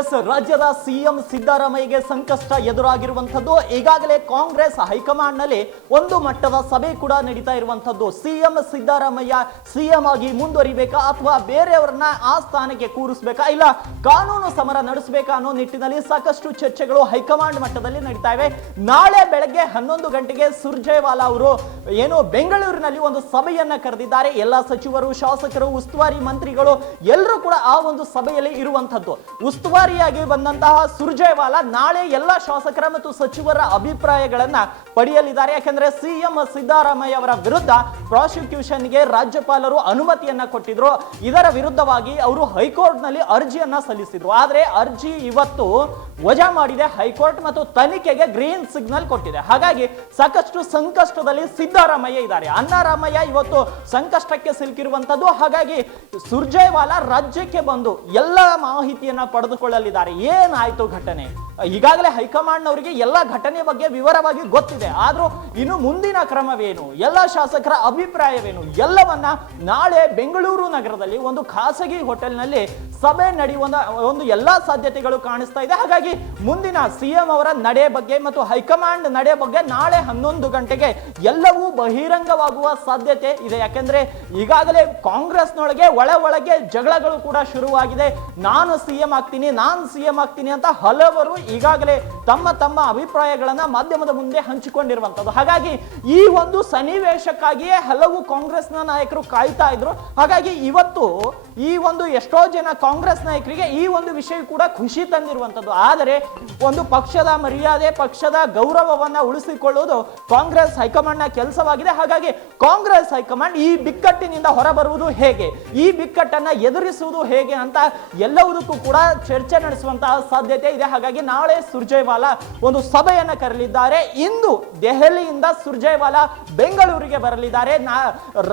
S, ರಾಜ್ಯದ CM ಸಿದ್ದರಾಮಯ್ಯಗೆ ಸಂಕಷ್ಟ ಎದುರಾಗಿರುವಂತದ್ದು. ಈಗಾಗಲೇ ಕಾಂಗ್ರೆಸ್ ಹೈಕಮಾಂಡ್ ನಲ್ಲಿ ಒಂದು ಮಟ್ಟದ ಸಭೆ ಕೂಡ ನಡೀತಾ ಇರುವಂತದ್ದು. ಸಿಎಂ ಸಿದ್ದರಾಮಯ್ಯ ಸಿಎಂ ಆಗಿ ಮುಂದುವರಿಬೇಕಾ ಅಥವಾ ಬೇರೆಯವರನ್ನ ಆ ಸ್ಥಾನಕ್ಕೆ ಕೂರಿಸಬೇಕಾ, ಇಲ್ಲ ಕಾನೂನು ಸಮರ ನಡೆಸಬೇಕಾ ಅನ್ನೋ ನಿಟ್ಟಿನಲ್ಲಿ ಸಾಕಷ್ಟು ಚರ್ಚೆಗಳು ಹೈಕಮಾಂಡ್ ಮಟ್ಟದಲ್ಲಿ ನಡೀತಾ ಇವೆ. ನಾಳೆ ಬೆಳಗ್ಗೆ 11 ಗಂಟೆಗೆ ಸುರ್ಜೇವಾಲಾ ಅವರು ಬೆಂಗಳೂರಿನಲ್ಲಿ ಒಂದು ಸಭೆಯನ್ನ ಕರೆದಿದ್ದಾರೆ. ಎಲ್ಲ ಸಚಿವರು, ಶಾಸಕರು, ಉಸ್ತುವಾರಿ ಮಂತ್ರಿಗಳು ಎಲ್ಲರೂ ಕೂಡ ಆ ಒಂದು ಸಭೆಯಲ್ಲಿ ಇರುವಂತದ್ದು. ಉಸ್ತುವಾರಿಯಾಗಿ ಬಂದಂತಹ ಸುರ್ಜೇವಾಲಾ ನಾಳೆ ಎಲ್ಲ ಶಾಸಕರ ಮತ್ತು ಸಚಿವರ ಅಭಿಪ್ರಾಯಗಳನ್ನ ಪಡೆಯಲಿದ್ದಾರೆ. ಯಾಕಂದ್ರೆ ಸಿಎಂ ಸಿದ್ದರಾಮಯ್ಯ ಅವರ ವಿರುದ್ಧ ಪ್ರಾಸಿಕ್ಯೂಷನ್ಗೆ ರಾಜ್ಯಪಾಲರು ಅನುಮತಿಯನ್ನ ಕೊಟ್ಟಿದ್ರು. ಇದರ ವಿರುದ್ಧವಾಗಿ ಅವರು ಹೈಕೋರ್ಟ್ ನಲ್ಲಿ ಅರ್ಜಿಯನ್ನ ಸಲ್ಲಿಸಿದ್ರು. ಆದ್ರೆ ಅರ್ಜಿ ಇವತ್ತು ವಜಾ ಮಾಡಿದೆ ಹೈಕೋರ್ಟ್ ಮತ್ತು ತನಿಖೆಗೆ ಗ್ರೀನ್ ಸಿಗ್ನಲ್ ಕೊಟ್ಟಿದೆ. ಹಾಗಾಗಿ ಸಾಕಷ್ಟು ಸಂಕಷ್ಟದಲ್ಲಿ ಸಿದ್ದರಾಮಯ್ಯ ಇದ್ದಾರೆ. ಅನ್ನರಾಮಯ್ಯ ಇವತ್ತು ಸಂಕಷ್ಟಕ್ಕೆ ಸಿಲುಕಿರುವಂತದ್ದು. ಹಾಗಾಗಿ ಸುರ್ಜೇವಾಲಾ ರಾಜ್ಯಕ್ಕೆ ಬಂದು ಎಲ್ಲ ಮಾಹಿತಿಯನ್ನ ಪಡೆದುಕೊಳ್ಳಲಿದ್ದಾರೆ. ಏನಾಯ್ತು ಘಟನೆ, ಈಗಾಗಲೇ ಹೈಕಮಾಂಡ್ ಅವರಿಗೆ ಎಲ್ಲ ಘಟನೆ ಬಗ್ಗೆ ವಿವರವಾಗಿ ಗೊತ್ತಿದೆ. ಆದ್ರೂ ಇನ್ನು ಮುಂದಿನ ಕ್ರಮವೇನು, ಎಲ್ಲ ಶಾಸಕರ ಅಭಿಪ್ರಾಯವೇನು, ಎಲ್ಲವನ್ನ ನಾಳೆ ಬೆಂಗಳೂರು ನಗರದಲ್ಲಿ ಒಂದು ಖಾಸಗಿ ಹೋಟೆಲ್ನಲ್ಲಿ ಸಭೆ ನಡೆಯುವ ಒಂದು ಎಲ್ಲಾ ಸಾಧ್ಯತೆಗಳು ಕಾಣಿಸ್ತಾ ಇದೆ. ಹಾಗಾಗಿ ಮುಂದಿನ ಸಿಎಂ ಅವರ ನಡೆ ಬಗ್ಗೆ ಮತ್ತು ಹೈಕಮಾಂಡ್ ನಡೆ ಬಗ್ಗೆ ನಾಳೆ 11 ಗಂಟೆಗೆ ಎಲ್ಲವೂ ಬಹಿರಂಗವಾಗುವ ಸಾಧ್ಯತೆ ಇದೆ. ಯಾಕೆಂದ್ರೆ ಈಗಾಗಲೇ ಕಾಂಗ್ರೆಸ್ನೊಳಗೆ ಒಳಗೆ ಜಗಳಗಳು ಕೂಡ ಶುರುವಾಗಿದೆ. ನಾನು ಸಿಎಂ ಆಗ್ತೀನಿ ಅಂತ ಹಲವರು ಈಗಾಗಲೇ ತಮ್ಮ ಅಭಿಪ್ರಾಯಗಳನ್ನ ಮಾಧ್ಯಮದ ಮುಂದೆ ಹಂಚಿಕೊಂಡಿರುವಂತದ್ದು. ಹಾಗಾಗಿ ಈ ಒಂದು ಸನ್ನಿವೇಶಕ್ಕಾಗಿಯೇ ಹಲವು ಕಾಂಗ್ರೆಸ್ನ ನಾಯಕರು ಕಾಯ್ತಾ ಇದ್ರು. ಹಾಗಾಗಿ ಇವತ್ತು ಈ ಒಂದು ಎಷ್ಟೋ ಜನ ಕಾಂಗ್ರೆಸ್ ನಾಯಕರಿಗೆ ಈ ಒಂದು ವಿಷಯ ಕೂಡ ಖುಷಿ ತಂದಿರುವಂತದ್ದು. ಆದರೆ ಒಂದು ಪಕ್ಷದ ಮರ್ಯಾದೆ, ಪಕ್ಷದ ಗೌರವವನ್ನ ಉಳಿಸಿಕೊಳ್ಳುವುದು ಕಾಂಗ್ರೆಸ್ ಹೈಕಮಾಂಡ್ ನ ಕೆಲಸವಾಗಿದೆ. ಹಾಗಾಗಿ ಕಾಂಗ್ರೆಸ್ ಹೈಕಮಾಂಡ್ ಈ ಬಿಕ್ಕಟ್ಟಿನಿಂದ ಹೊರಬರುವುದು ಹೇಗೆ, ಈ ಬಿಕ್ಕಟ್ಟನ್ನ ಎದುರಿಸುವುದು ಹೇಗೆ ಅಂತ ಎಲ್ಲವುದಕ್ಕೂ ಕೂಡ ಚರ್ಚೆ ನಡೆಸುವಂತಹ ಸಾಧ್ಯತೆ ಇದೆ. ಹಾಗಾಗಿ ನಾಳೆ ಸುರ್ಜೇವಾಲಾ ಒಂದು ಸಭೆಯನ್ನ ಕರೆಯಲಿದ್ದಾರೆ. ಇಂದು ದೆಹಲಿಯಿಂದ ಸುರ್ಜೇವಾಲಾ ಬೆಂಗಳೂರಿಗೆ ಬರಲಿದ್ದಾರೆ.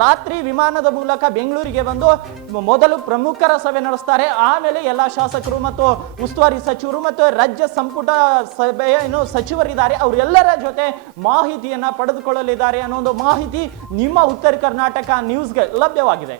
ರಾತ್ರಿ ವಿಮಾನದ ಮೂಲಕ ಬೆಂಗಳೂರಿಗೆ ಬಂದು ಮೊದಲು ಪ್ರಮುಖರ ಸಭೆ ನಡೆಸ್ತಾರೆ. ಆಮೇಲೆ ಎಲ್ಲ ಶಾಸಕರು ಮತ್ತು ಉಸ್ತುವಾರಿ ಸಚಿವರು ಮತ್ತು ರಾಜ್ಯ ಸಂಪುಟ ಸಭೆಯ ಸಚಿವರಿದ್ದಾರೆ ಅವರೆಲ್ಲರ ಜೊತೆ ಮಾಹಿತಿಯನ್ನ ಪಡೆದುಕೊಳ್ಳಲಿದ್ದಾರೆ ಅನ್ನೋ ಒಂದು ಮಾಹಿತಿ ನಿಮ್ಮ ಉತ್ತರ ಕರ್ನಾಟಕ ನ್ಯೂಸ್ಗೆ ಲಭ್ಯವಾಗಿದೆ.